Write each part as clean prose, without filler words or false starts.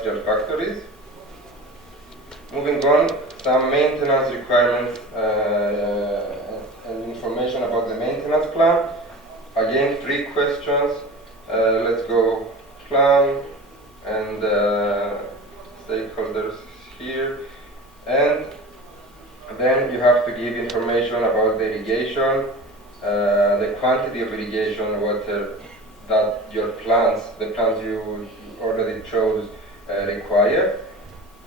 industrial factories. Moving on, some maintenance requirements and information about the maintenance plan. Again, 3 questions. Let's go plan and stakeholders here. And then you have to give information about the irrigation, the quantity of irrigation water that your plants, the plants you already chose, require.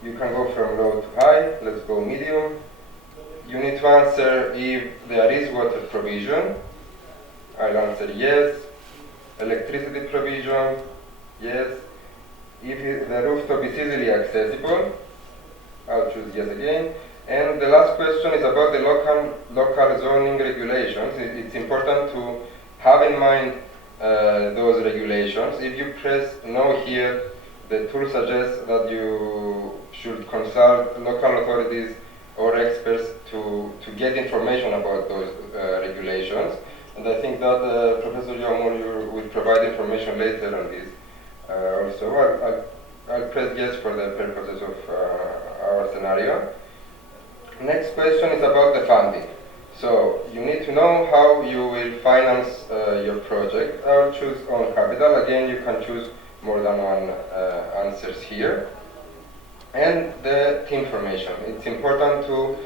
You can go from low to high. Let's go medium. You need to answer if there is water provision. I'll answer yes. Electricity provision, yes. If the rooftop is easily accessible, I'll choose yes again. And the last question is about the local zoning regulations. It's important to have in mind those regulations. If you press no here, the tool suggests that you should consult local authorities or experts to get information about those regulations. And I think that Professor Yamur will provide information later on this. Also, I'll press yes for the purposes of our scenario. Next question is about the funding. So you need to know how you will finance your project. I'll choose own capital. Again, you can choose more than one answers here. And the team formation. It's important to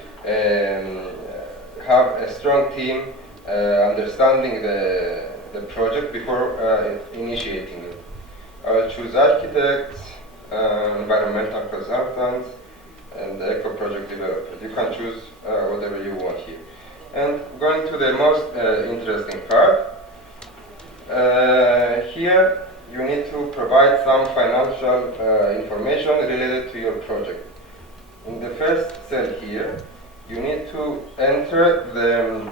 have a strong team understanding the project before initiating it. I'll choose architects, environmental consultants, and eco project developers. You can choose whatever you want here. And going to the most interesting part, here you need to provide some financial information related to your project. In the first cell here, you need to enter the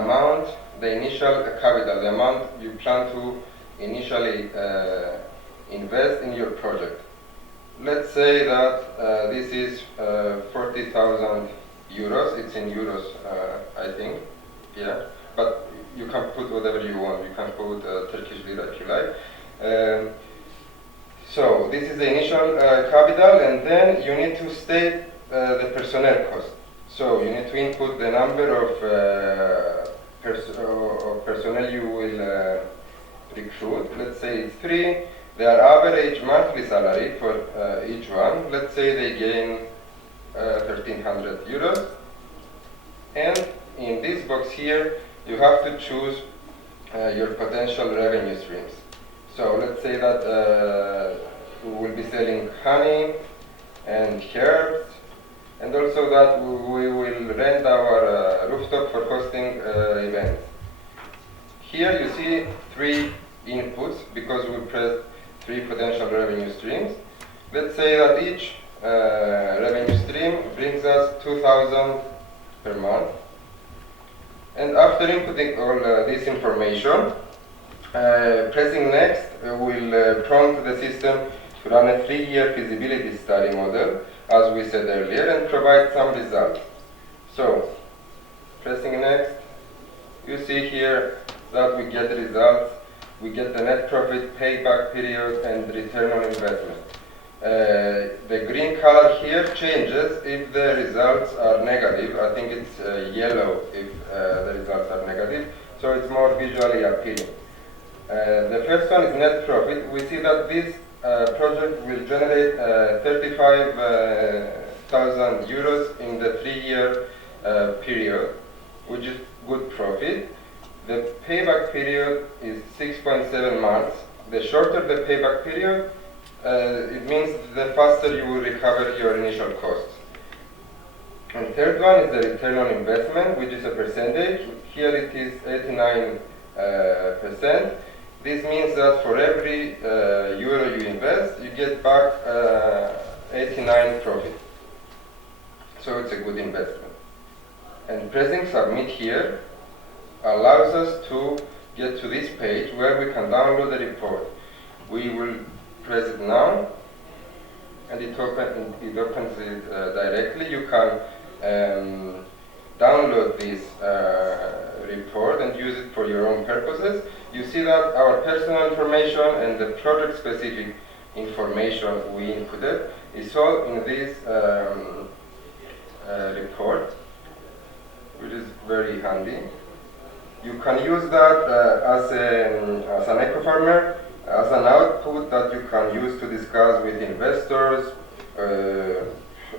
amount, the initial capital, the amount you plan to initially invest in your project. Let's say that this is 40,000 euros. It's in euros, I think. Yeah, but you can put whatever you want. You can put Turkish lira if you like. So this is the initial capital, and then you need to state the personnel cost. So you need to input the number of personnel you will recruit. Let's say it's 3. Their average monthly salary for each one. Let's say they gain 1,300 euros. And in this box here, you have to choose your potential revenue streams. So let's say that we will be selling honey and herbs, and also that we will rent our rooftop for hosting events. Here you see 3 inputs because we pressed 3 potential revenue streams. Let's say that each revenue stream brings us 2,000 per month. And after inputting all this information, pressing next will prompt the system to run a 3-year feasibility study model, as we said earlier, and provide some results. So, pressing next, you see here that we get the results. We get the net profit, payback period, and return on investment. The green color here changes if the results are negative. I think it's yellow if the results are negative, so it's more visually appealing. The first one is net profit. We see that this project will generate 35,000 euros in the 3-year period, which is good profit. The payback period is 6.7 months. The shorter the payback period, it means the faster you will recover your initial costs. And third one is the return on investment, which is a percentage. Here it is 89%. This means that for every euro you invest, you get back 89 profit. So it's a good investment. And pressing submit here allows us to get to this page where we can download the report. We will press it now, and it opens it directly. You can download this report and use it for your own purposes. You see that our personal information and the project-specific information we inputted is all in this report, which is very handy. You can use that as an eco-farmer, as an output that you can use to discuss with investors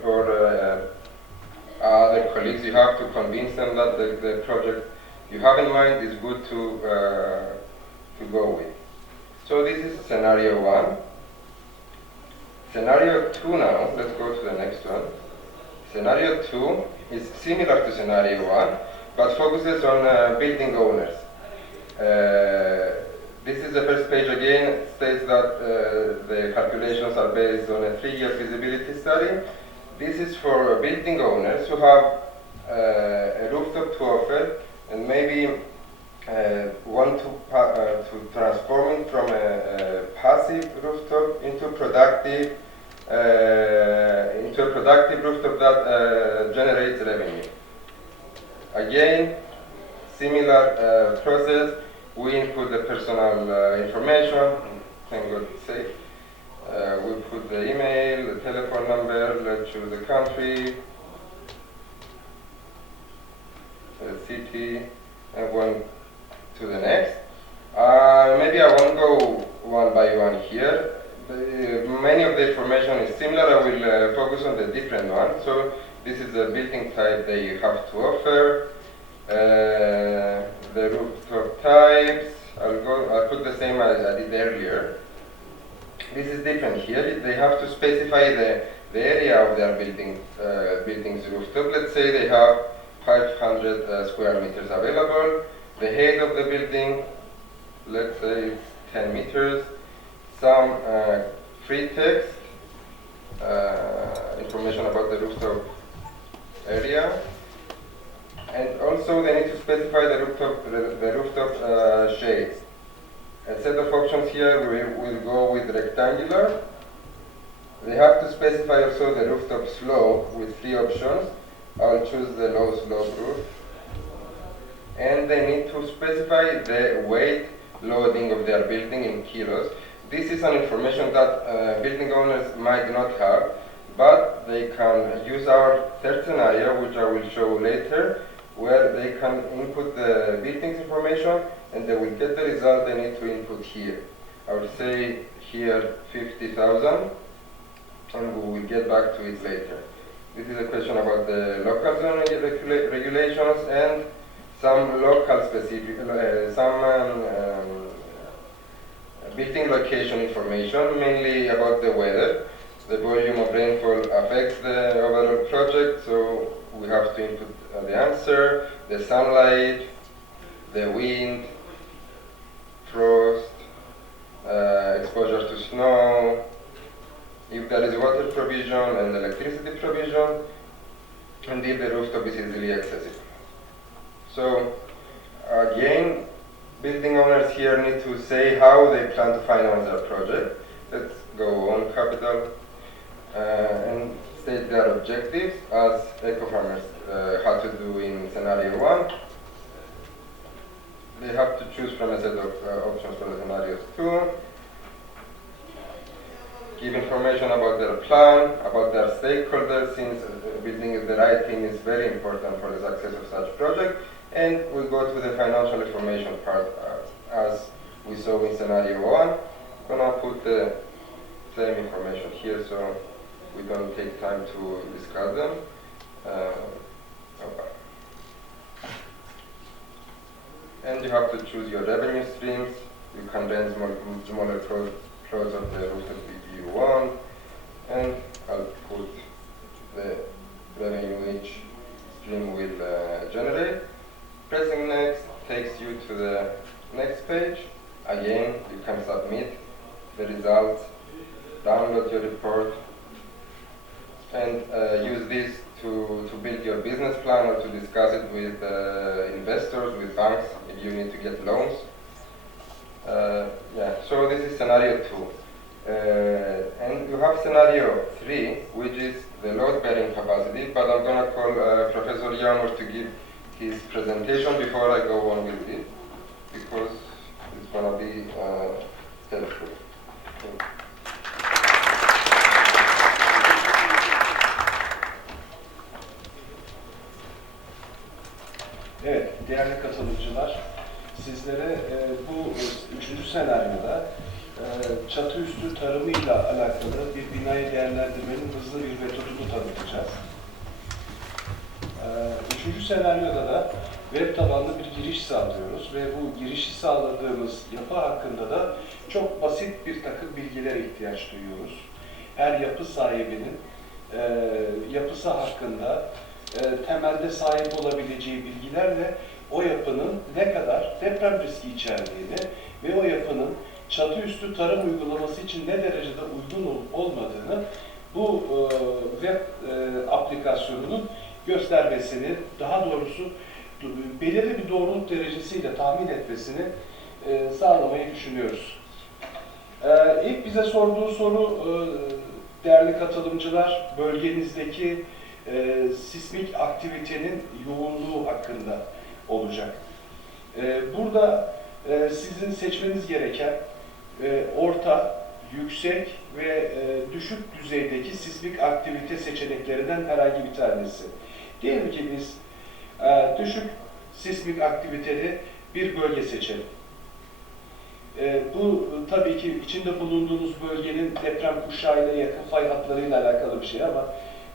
or other colleagues you have to convince them that the project you have in mind is good to go with. So this is scenario 1. Scenario 2 now, let's go to the next one. Scenario 2 is similar to scenario 1, but focuses on building owners. This is the first page again. It states that the calculations are based on a 3-year feasibility study. This is for building owners who have a rooftop to offer and maybe want to transform it from a passive rooftop into a productive rooftop that generates revenue. Again, similar process. We input the personal information. Thank God it's safe. We put the email, the telephone number. Let's choose the country, the city, and one to the next. Maybe I won't go one by one here. Many of the information is similar. I will focus on the different ones. So this is the building type that you have to offer. The rooftop types. I'll put the same as I did earlier. This is different here. They have to specify the area of their building's rooftop. Let's say they have 500 square meters available. The height of the building, let's say it's 10 meters. Some free text, information about the rooftop area. And also they need to specify the rooftop shades. A set of options here will go with rectangular. They have to specify also the rooftop slope with 3 options. I'll choose the low slope roof. And they need to specify the weight loading of their building in kilos. This is an information that building owners might not have, but they can use our third scenario, which I will show later, where they can input the building's information and they will get the result they need to input here. I will say here 50,000 and we will get back to it later. This is a question about the local zoning regulations and some local specific, building location information, mainly about the weather. The volume of rainfall affects the overall project, so we have to input the answer, the sunlight, the wind, frost, exposure to snow, if there is water provision and electricity provision, and if the rooftop is easily accessible. So again, building owners here need to say how they plan to finance their project. Let's go on capital and state their objectives as eco-farmers had to do in scenario 1. They have to choose from a set of options for the scenarios 2. Give information about their plan, about their stakeholders, since building the right team is very important for the success of such project. And we go to the financial information part as we saw in scenario 1. I'm going to put the same information here so we don't take time to discuss them. Okay. And you have to choose your revenue streams. You can rent smaller plots of the rooftop if you want. And I'll put the revenue each stream will generate. Pressing next takes you to the next page. Again, you can submit the results, download your report, and use this to build your business plan or to discuss it with investors, with banks, if you need to get loans. So this is scenario 2. And you have scenario 3, which is the load-bearing capacity, but I'm going to call Professor Yamur to give his presentation before I go on with it, because it's going to be helpful. üstü tarımıyla alakalı bir binayı değerlendirmenin hızlı bir metodunu tanıtacağız. Üçüncü senaryoda da web tabanlı bir giriş sağlıyoruz ve bu girişi sağladığımız yapı hakkında da çok basit bir takım bilgilere ihtiyaç duyuyoruz. Her yapı sahibinin yapısı hakkında temelde sahip olabileceği bilgilerle o yapının ne kadar deprem riski içerdiğini ve o yapının çatı üstü tarım uygulaması için ne derecede uygun olup olmadığını bu web aplikasyonunun göstermesini, daha doğrusu belirli bir doğruluk derecesiyle tahmin etmesini sağlamayı düşünüyoruz. İlk bize sorduğu soru, değerli katılımcılar, bölgenizdeki sismik aktivitenin yoğunluğu hakkında olacak. Burada sizin seçmeniz gereken orta, yüksek ve düşük düzeydeki sismik aktivite seçeneklerinden herhangi bir tanesi. Diyelim ki biz düşük sismik aktiviteli bir bölge seçelim. Bu tabii ki içinde bulunduğunuz bölgenin deprem kuşağıyla yakın fay hatlarıyla alakalı bir şey ama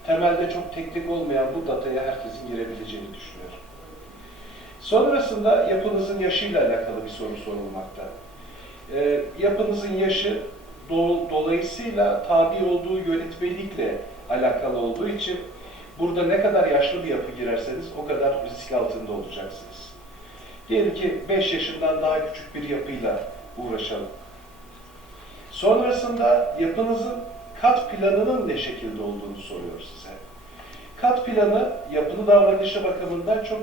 temelde çok teknik olmayan bu dataya herkesin girebileceğini düşünüyorum. Sonrasında yapınızın yaşıyla alakalı bir soru sorulmakta. Yapınızın yaşı dolayısıyla tabi olduğu yönetmelikle alakalı olduğu için burada ne kadar yaşlı bir yapı girerseniz o kadar risk altında olacaksınız. Diyelim ki 5 yaşından daha küçük bir yapıyla uğraşalım. Sonrasında yapınızın kat planının ne şekilde olduğunu soruyor size. Kat planı yapılı davranışı bakımından çok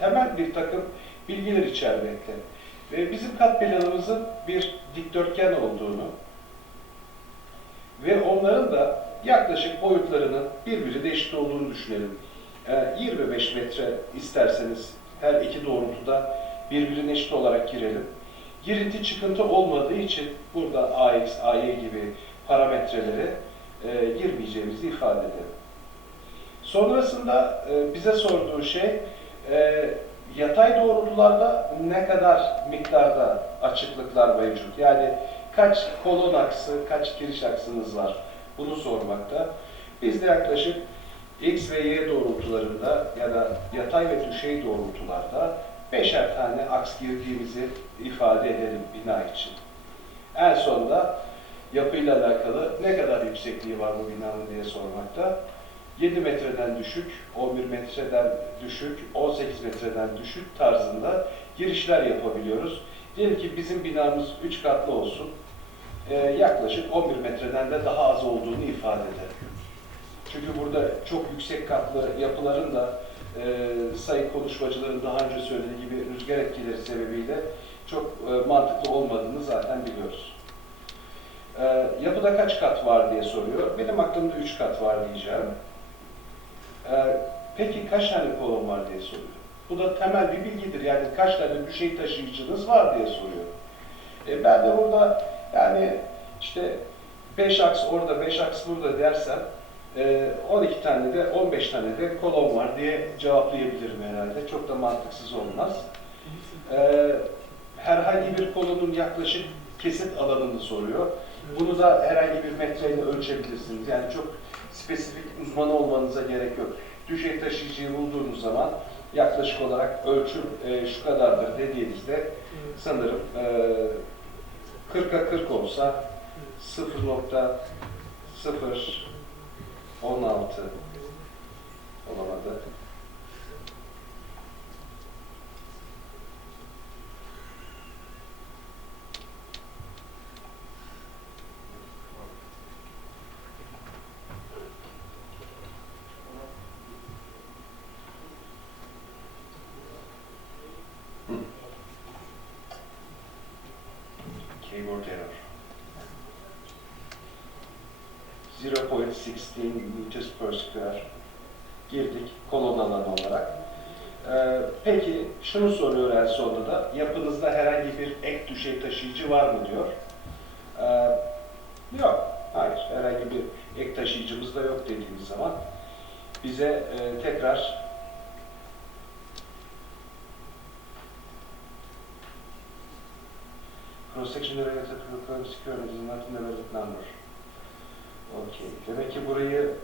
temel bir takım bilgiler içermekte. Ve bizim kat planımızın bir dikdörtgen olduğunu ve onların da yaklaşık boyutlarının birbirine eşit olduğunu düşünelim. 25 metre isterseniz her iki doğrultuda birbirine eşit olarak girelim. Girinti çıkıntı olmadığı için burada AX, AY gibi parametrelere girmeyeceğimizi ifade edelim. Sonrasında bize sorduğu şey yatay doğrultularda ne kadar miktarda açıklıklar mevcut? Yani kaç kolon aksı, kaç giriş aksınız var? Bunu sormakta. Biz de yaklaşık X ve Y doğrultularında ya da yatay ve düşey doğrultularda 5'er tane aks girdiğimizi ifade edelim bina için. En sonunda yapıyla alakalı ne kadar yüksekliği var bu binanın diye sormakta. 7 metreden düşük, 11 metreden düşük, 18 metreden düşük tarzında girişler yapabiliyoruz. Diyelim ki bizim binamız 3 katlı olsun. Yaklaşık 11 metreden de daha az olduğunu ifade eder. Çünkü burada çok yüksek katlı yapıların da sayın konuşmacıların daha önce söylediği gibi rüzgar etkileri sebebiyle çok mantıklı olmadığını zaten biliyoruz. Yapıda kaç kat var diye soruyor. Benim aklımda 3 kat var diyeceğim. Peki kaç tane kolon var diye soruyor. Bu da temel bir bilgidir. Yani kaç tane düşey taşıyıcınız var diye soruyor. Ben de burada yani işte 5 aks orada, 5 aks burada dersem 12 tane de 15 tane de kolon var diye cevaplayabilirim herhalde. Çok da mantıksız olmaz. Herhangi bir kolonun yaklaşık kesit alanını soruyor. Bunu da herhangi bir metreyle ölçebilirsiniz. Yani çok spesifik uzmanı olmanıza gerek yok. Düşey taşıyıcıyı bulduğunuz zaman yaklaşık olarak ölçüm şu kadardır dediğinizde sanırım 40'a 40 olsa 0.016 olamadı. Keyboard error. 0.16 meters per square girdik kolon alanı olarak. Peki şunu soruyor en sonunda da yapınızda herhangi bir ek düşey taşıyıcı var mı diyor. Yok. Hayır. Herhangi bir ek taşıyıcımız da yok dediğimiz zaman bize tekrar Cross-section area typical secure is not in the valid number. Okay. Demek ki burayı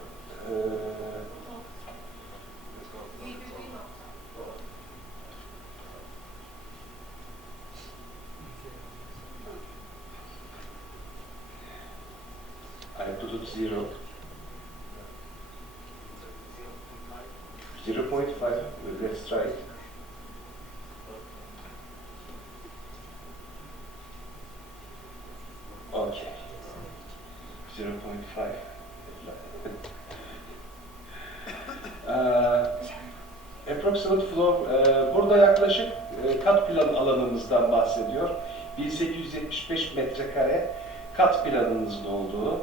I put it 0. 0.5, let's try it. Okay. 0.5. Approximate flow, burada yaklaşık kat plan alanımızdan bahsediyor. 1875 metrekare kat planımızın olduğu,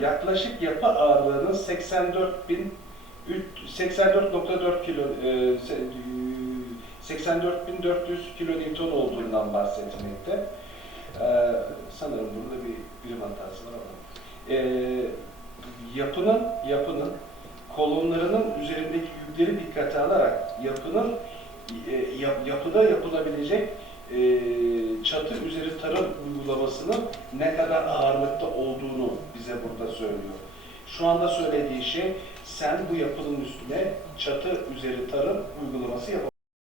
yaklaşık yapı ağırlığının 84.4 kilo 84.400 kilonewton olduğundan bahsetmekte. Sanırım burada bir birim hatası var ama yapının kolonlarının üzerindeki yükleri dikkate alarak yapıda yapılabilecek çatı üzeri tarım uygulamasının ne kadar ağırlıkta olduğunu bize burada söylüyor. Şu anda söylediği şey, sen bu yapının üstüne çatı üzeri tarım uygulaması yapabilirsin.